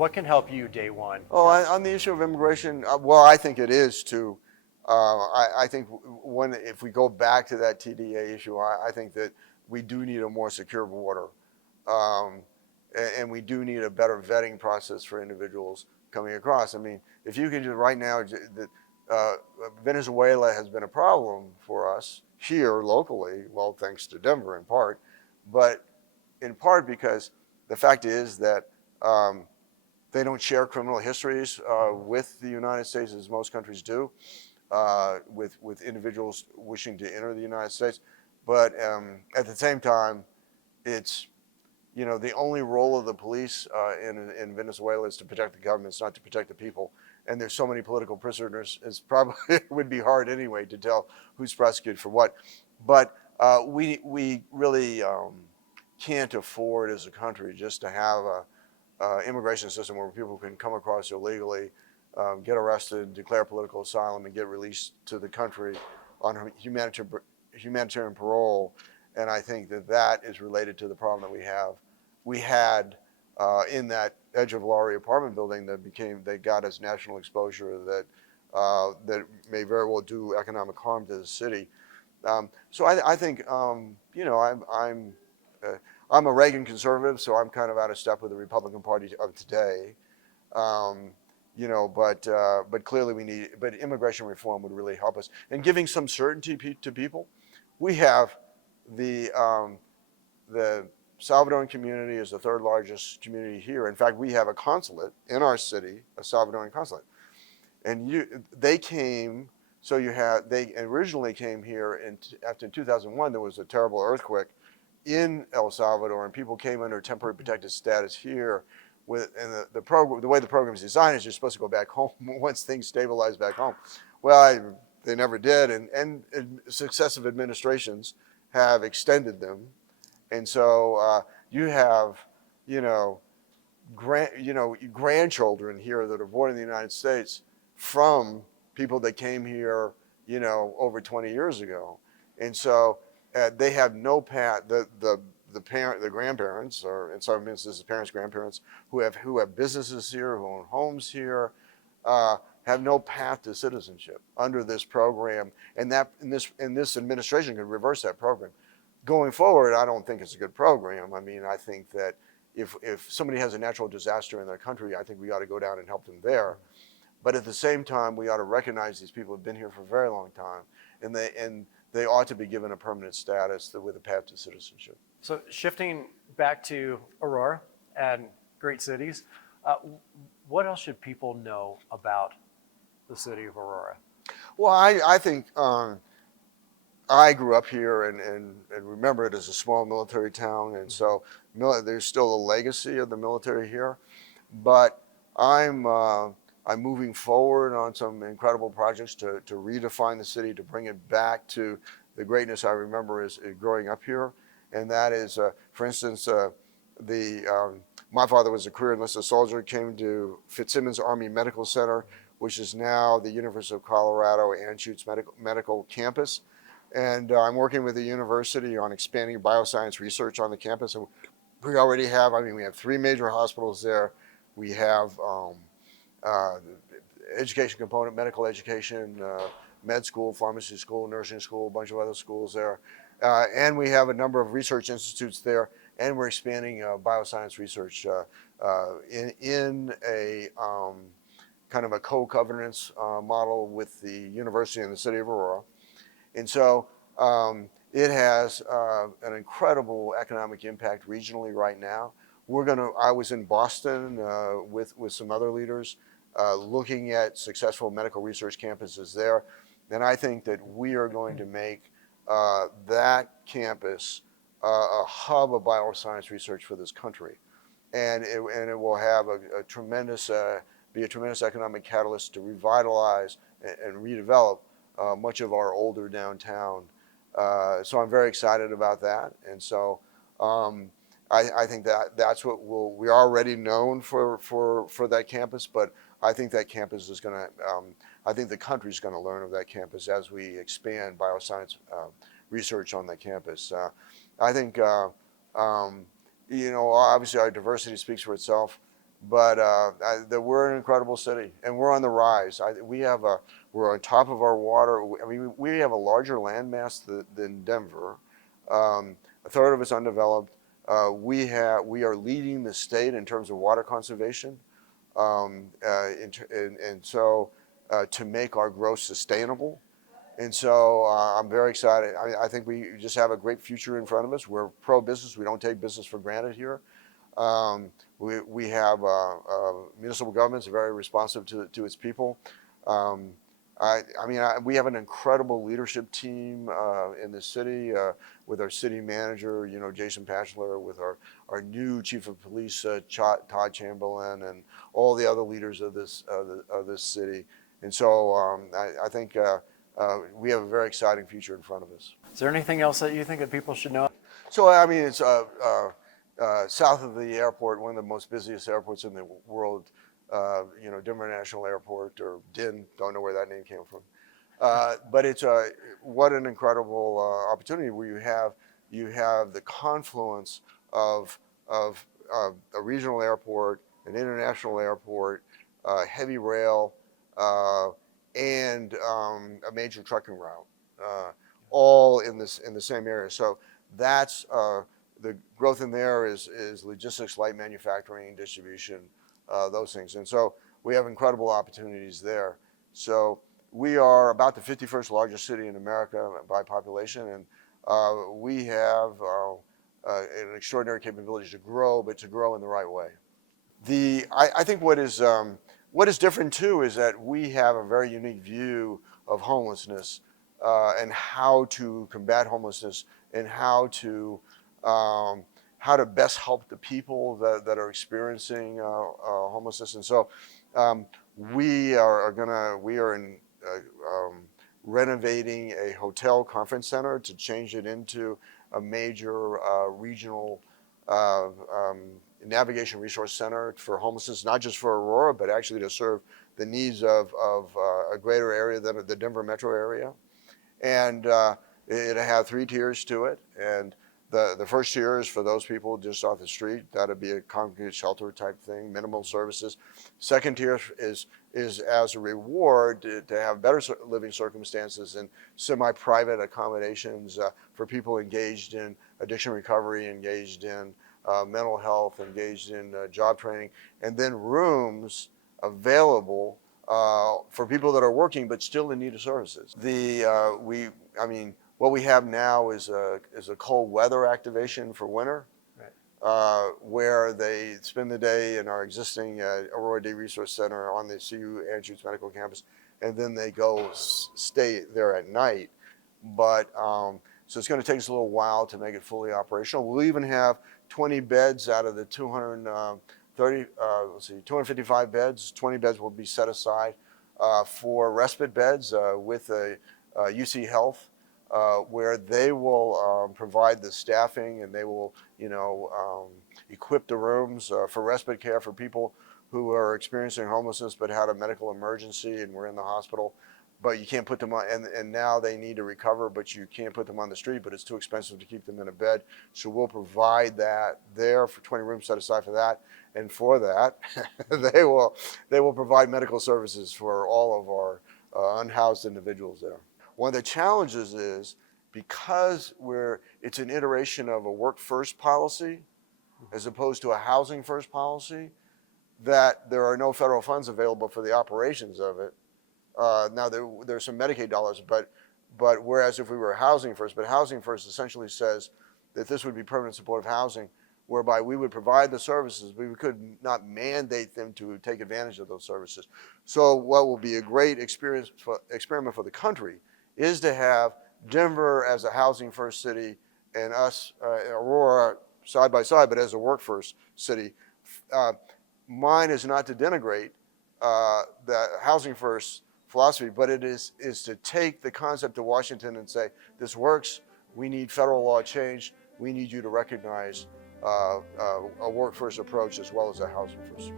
What can help you day one? Oh, on the issue of immigration, well, I think it is too. I think if we go back to that TDA issue, I think that we do need a more secure border, um, and we do need a better vetting process for individuals coming across. I mean, if you can just right now, uh, Venezuela has been a problem for us here locally, well, thanks to Denver in part, but in part because the fact is that um, they don't share criminal histories with the United States as most countries do, with individuals wishing to enter the United States. But at the same time, it's the only role of the police in Venezuela is to protect the government, it's not to protect the people. And there's so many political prisoners, it's probably it would be hard anyway to tell who's prosecuted for what. But we really can't afford as a country just to have a immigration system where people can come across illegally, get arrested, declare political asylum, and get released to the country on humanitarian parole. And I think that is related to the problem that we had in that Edge of Laurie apartment building that got us national exposure that may very well do economic harm to the city. So I think uh, I'm a Reagan conservative, so I'm kind of out of step with the Republican Party of today. Um, but clearly but immigration reform would really help us. And giving some certainty to people, we have the Salvadoran community is the third largest community here. In fact, we have a consulate in our city, a Salvadoran consulate, and they came. So they originally came here after 2001. There was a terrible earthquake in El Salvador, and people came under temporary protected status here. And the program, the way the program is designed is you're supposed to go back home once things stabilize back home. Well, they never did, and successive administrations have extended them, and so you have, grandchildren here that are born in the United States from people that came here, over 20 years ago, and so they have no path. The grandparents, or in some instances, parents, grandparents who have businesses here, who own homes here, have no path to citizenship under this program, and this administration could reverse that program. Going forward, I don't think it's a good program. I mean, I think that if somebody has a natural disaster in their country, I think we ought to go down and help them there. But at the same time, we ought to recognize these people have been here for a very long time, and they ought to be given a permanent status with a path to citizenship. So shifting back to Aurora and great cities, what else should people know about the city of Aurora? Well, I think I grew up here and remember it as a small military town, and so there's still a legacy of the military here. But I'm moving forward on some incredible projects to redefine the city, to bring it back to the greatness I remember as growing up here. And that is, for instance, my father was a career enlisted soldier, came to Fitzsimmons Army Medical Center, which is now the University of Colorado Anschutz Medical Campus. And I'm working with the university on expanding bioscience research on the campus. And we already have, we have 3 major hospitals there. We have education component, medical education, med school, pharmacy school, nursing school, a bunch of other schools there. And we have a number of research institutes there, and we're expanding bioscience research in a kind of a co-governance model with the university and the city of Aurora. And so it has an incredible economic impact regionally right now. I was in Boston with some other leaders looking at successful medical research campuses there. And I think that we are going to make that campus a hub of bioscience research for this country. And it will have be a tremendous economic catalyst to revitalize and redevelop much of our older downtown. So I'm very excited about that. And so I think that's what we're already known for that campus, but I think that campus is going to, I think the country's going to learn of that campus as we expand bioscience research on that campus. I think, obviously our diversity speaks for itself. but we're an incredible city, and we're on the rise. We're on top of our water. I mean, we have a larger landmass than Denver. A third of it's undeveloped. We are leading the state in terms of water conservation, and so to make our growth sustainable. And so I'm very excited. I think we just have a great future in front of us. We're pro-business. We don't take business for granted here. We have municipal governments are very responsive to its people. Um, we have an incredible leadership team in the city with our city manager, Jason Patchler, with our new chief of police, Todd Chamberlain, and all the other leaders of this city. And so I think we have a very exciting future in front of us. Is there anything else that you think that people should know? So I mean, it's south of the airport, one of the most busiest airports in the world. Denver National Airport, or DIN, don't know where that name came from. But it's what an incredible opportunity where you have the confluence of a regional airport, an international airport, heavy rail, and a major trucking route, all in the same area. So that's the growth in there is logistics, light manufacturing, distribution, those things. And so we have incredible opportunities there. So we are about the 51st largest city in America by population, and we have an extraordinary capability to grow, but to grow in the right way. I think what is different too is that we have a very unique view of homelessness and how to combat homelessness and how to best help the people that are experiencing homelessness. And so we are renovating a hotel conference center to change it into a major regional navigation resource center for homelessness, not just for Aurora, but actually to serve the needs of a greater area than the Denver metro area. And it'll have 3 tiers to it. And the first tier is for those people just off the street. That'll be a congregate shelter type thing, minimal services. Second tier is as a reward to have better living circumstances and semi-private accommodations for people engaged in addiction recovery, engaged in mental health, engaged in job training, and then rooms available for people that are working but still in need of services. What we have now is a cold weather activation for winter, right. Where they spend the day in our existing Aurora Day Resource Center on the CU Anschutz Medical Campus, and then they go stay there at night. But so it's going to take us a little while to make it fully operational. We'll even have 20 beds out of the 255 beds. 20 beds will be set aside for respite beds with UC Health. Where they will provide the staffing, and they will, equip the rooms for respite care for people who are experiencing homelessness but had a medical emergency and were in the hospital. But you can't put them on, and now they need to recover, but you can't put them on the street, but it's too expensive to keep them in a bed. So we'll provide that there for 20 rooms set aside for that. And for that, they will provide medical services for all of our unhoused individuals there. One of the challenges is because it's an iteration of a work first policy as opposed to a housing first policy, that there are no federal funds available for the operations of it. Now there's some Medicaid dollars, but whereas if we were housing first, but housing first essentially says that this would be permanent supportive housing, whereby we would provide the services, but we could not mandate them to take advantage of those services. So what will be a great experiment for the country is to have Denver as a housing first city and us, Aurora, side by side, but as a work first city. Mine is not to denigrate the housing first philosophy, but it is to take the concept to Washington and say, this works, we need federal law change, we need you to recognize a work first approach as well as a housing first.